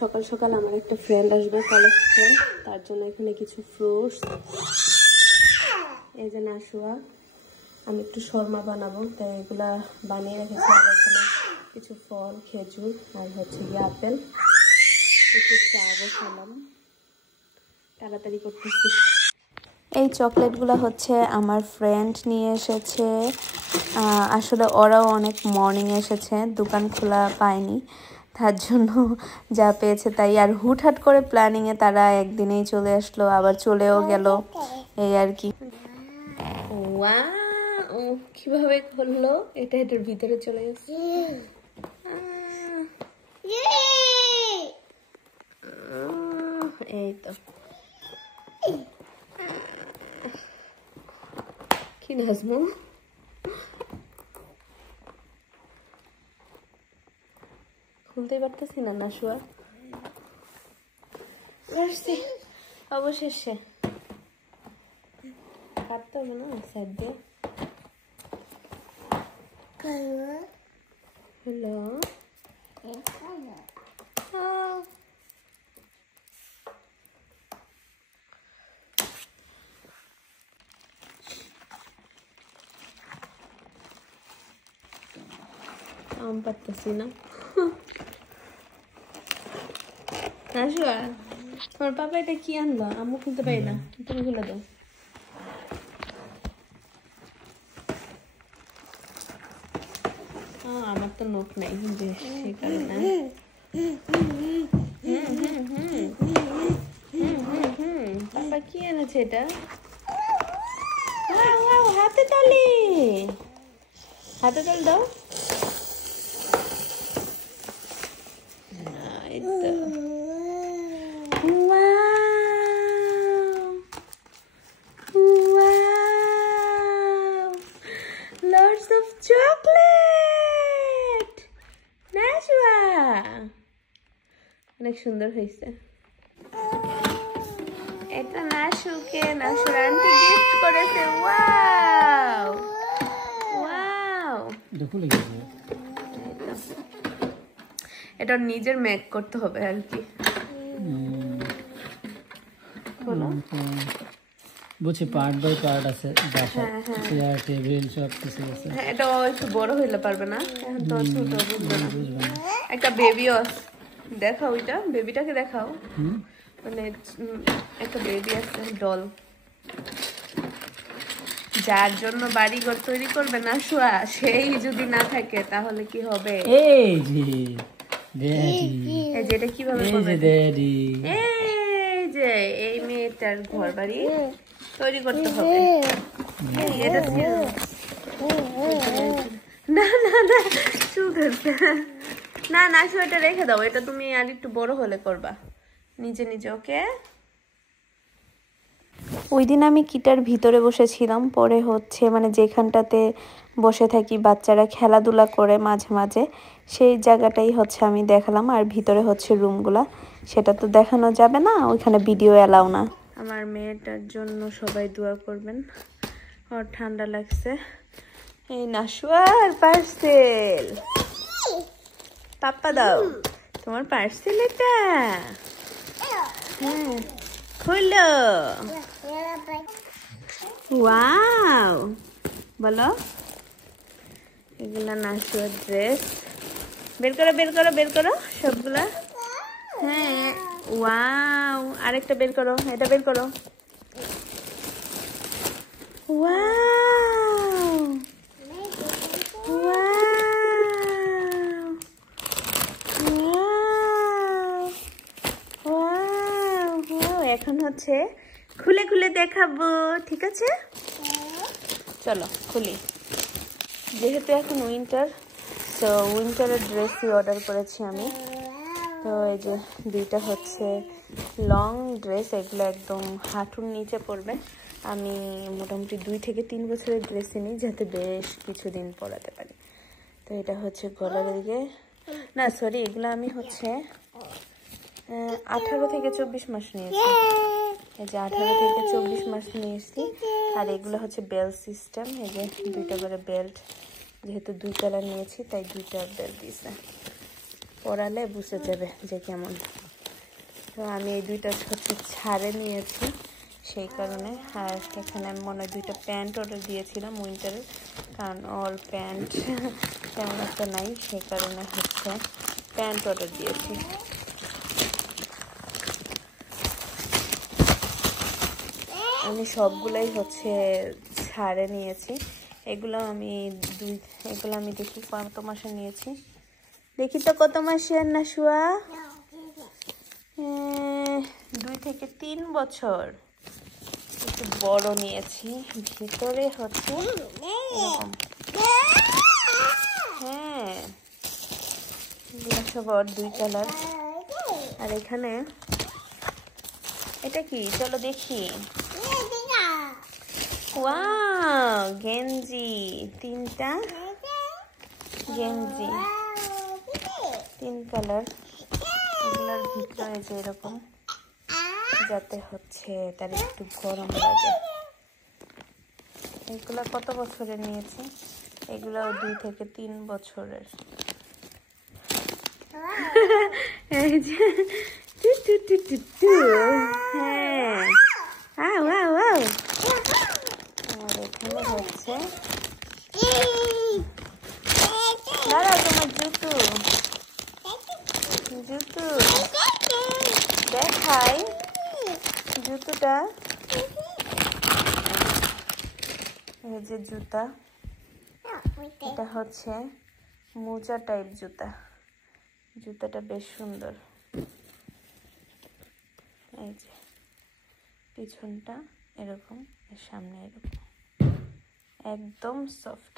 সকাল সকাল আমার একটা ফ্রেন্ড আসবে, কলেজ ফ্রেন্ড, তার জন্য এখানে কিছু ফ্রুটস, এই যে নাশুয়া, আমি একটু শর্মা বানাবো তাই এগুলা বানিয়ে রেখেছি। আর এখানে কিছু ফল, খেজুর আর হচ্ছে আপেল, একটু চা বসালাম, তাড়াতাড়ি করতেছি। এই চকলেটগুলো হচ্ছে আমার ফ্রেন্ড নিয়ে এসেছে। আসলে ওরাও অনেক মর্নিং এসেছে, দোকান খোলা পায়নি, তার জন্য যা পেয়েছে তাই। আর হুটহাট করে প্ল্যানিংয়ে তারা একদিনেই চলে আসলো, আবার চলেও গেল, এই আর কি। ওয়াও, কিভাবে করলো এটা, এটার ভিতরে চলে গেছে। এই তো কি নাজমু, খুলতেই পারতেছি না নাশুয়া। অবশেষে কাটতে হবে না সাইড দিয়ে। হ্যালো, আম পারতেছি না। নাশুয়া, তোমার পাপা এটা কি আনলো? আম্মু খুলতে পারি না, তুমি খুলে দাও। আমার তো নোখ নাই, সেই কারণে। পাপা কি এনেছে এটা? হাতে তালি, হাতে তালি দাও। Lots of chocolate! Nashua! অনেক সুন্দর হয়েছে। এটা নাশুকে নাশুর আন্টি গিফট করেছে। ওয়াও ওয়াও, এটা নিজের মেক করতে হবে আর কি। বুঝছি, পার্ট বাই পার্ট আছে, চেয়ার টেবিল সব কিছু আছে। হ্যাঁ, এটা একটু বড় হইলে পারবে না, এখন তো ছোট, বুঝবে না। একটা বেবিও আছে, দেখাও, ওইটা বেবিটাকে দেখাও। মানে একটা বেবি আছে, ডল, যার জন্য বাড়িঘর তৈরি করবে না শুয়া, সেই যদি না থাকে তাহলে কি হবে? এই যে ড্যাডি, এই যে এটা কিভাবে করবে? ড্যাডি, এই যে এই মেয়েটার ঘর বাড়ি তৈরি করতে হবে। এটা না না না, চুল ধরছে না। না এটা রেখে দাও, এটা তুমি আর একটু বড় হলে করবা নিজে নিজে, ওকে? ওই দিন আমি কিটার ভিতরে বসেছিলাম, পরে হচ্ছে মানে যেখানটাতে বসে থাকি বাচ্চারা খেলাধুলা করে মাঝে মাঝে, সেই জায়গাটাই হচ্ছে আমি দেখালাম। আর ভিতরে হচ্ছে রুমগুলা, সেটা তো দেখানো যাবে না, ওইখানে ভিডিও এলাও না। আমার মেয়েটার জন্য সবাই দোয়া করবেন, ওর ঠান্ডা লাগছে। এই নাশুয়ার পার্সেল, পাপ্পা দাও তোমার পার্সেল এটা। হ্যাঁ, খুলো। ওয়াও, বলো। এগুলা নাশুয়ার ড্রেস, বের করো বের করো বের করো সবগুলা। হ্যাঁ, ওয়াও, আরেকটা বের করো, এটা বের করো। ওয়াও এখন হচ্ছে খুলে খুলে দেখাবো, ঠিক আছে? চলো খুলি। যেহেতু এখন উইন্টার, তো উইন্টারের ড্রেসই অর্ডার করেছি আমি। তো এই যে দুইটা হচ্ছে লং ড্রেস, এগুলো একদম হাঁটুর নিচে পড়বে। আমি মোটামুটি 2 থেকে 3 বছরের ড্রেসই নিই, যাতে বেশ কিছুদিন পরাতে পারি। তো এটা হচ্ছে গলার দিকে, না সরি, এগুলো আমি হচ্ছে 18 থেকে 24 মাস নিয়েছি। এই যে 18 থেকে 24 মাস নিয়েছি। আর এগুলো হচ্ছে বেল্ট সিস্টেম, এই যে 2টা করে বেল্ট, যেহেতু 2 কালার নিয়েছি তাই 2টা বেল্ট দিয়েছে। পরালে বুঝে যাবে যে কেমন। তো আমি এই দুইটা হচ্ছে ছাড়ে নিয়েছি সেই কারণে। আর এখানে আমি মনে হয় দুইটা প্যান্ট অর্ডার দিয়েছিলাম উইন্টারের, কারণ অল প্যান্ট তেমন একটা নাই, সেই কারণে হচ্ছে প্যান্ট অর্ডার দিয়েছি। আমি সবগুলাই হচ্ছে ছাড়ে নিয়েছি। এগুলো আমি দেখি কত মাসে নিয়েছি, দেখি তো কত মাসের না শুয়া। 2 থেকে 3 বছর। একটু বড় নিয়েছি, ভিতরে হচ্ছে এরকম। হ্যাঁ, এগুলো সব 2 কালার। আর এখানে এটা কি, চলো দেখি। ওয়াও, গেঞ্জি, 3টা গেঞ্জি, 3 কালার। এগুলোর ভিতরে যে এরকম, যাতে হচ্ছে তার একটু গরম লাগে। এগুলো কত বছরের নিয়েছি? এগুলো 2 থেকে 3 বছরের। এই যে হ্যাঁ, আর এখানে হচ্ছে দাঁড়াও, তোমার জুতো দেখাই, জুতোটা। এই যে জুতা, এটা হচ্ছে মোজা টাইপ জুতাটা বেশ সুন্দর। এই যে পিছনটা এরকম, এর সামনে এরকম, একদম সফট।